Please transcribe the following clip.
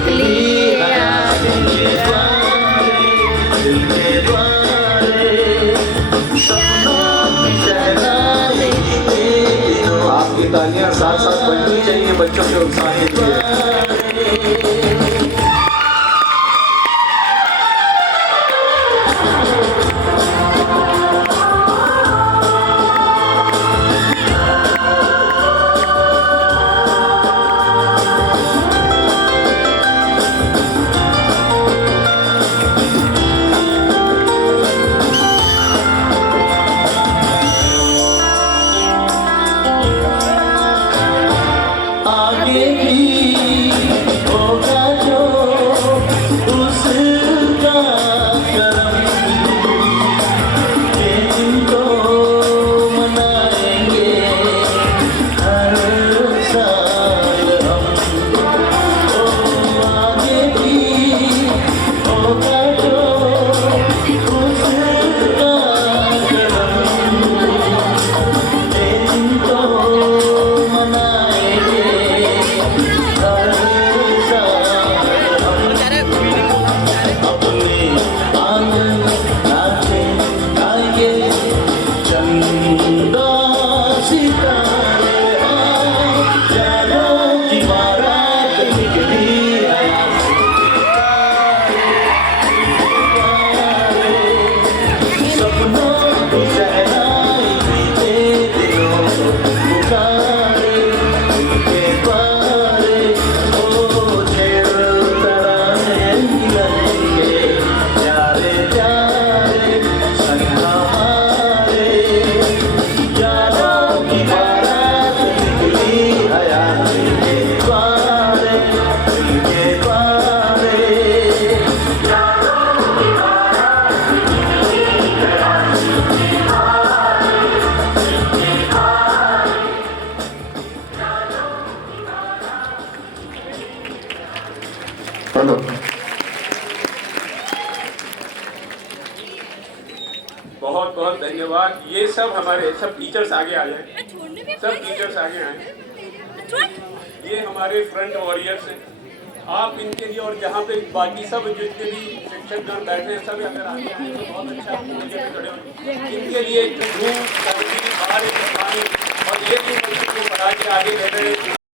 निकली याद की राहें, दिल के द्वारे सपनों की शहनाई तेरी। आपकी तालियां साथ साथ बजनी चाहिए बच्चों के उत्साह के लिए। आगे भी होगा जो उसका करम, के इनको मनाएंगे हर साल हम। ओ आगे भी होगा जो उसका करम, के इनको मनाएंगे हर साल हम। अपने आंगन नाचे गाएंगे चंदा सितारे, जानो की बारात निकली है। सपनों की शहनाई बीते दिनों पुकारे, दिल के द्वारे ओ छेड़ तराने मिलेंगे प्यारे प्यारे संग हमारे। यादों की बारात निकली हयाती के द्वारे, दिल के द्वारे। हेलो, बहुत बहुत धन्यवाद। ये सब हमारे सब टीचर्स आगे आ जाएं, सब टीचर्स आगे आए। ये हमारे फ्रंट वॉरियर्स हैं। आप इनके लिए और जहाँ पे बाकी सब जितने भी शिक्षकगण बैठे हैं सब अगर आगे आए तो बहुत अच्छा अपनी जगह पे खड़े हों। इनके लिए धूप सर्दी बारिश पानी और ये भी बच्चों को पढ़ा के आगे बढ़ रहे हैं।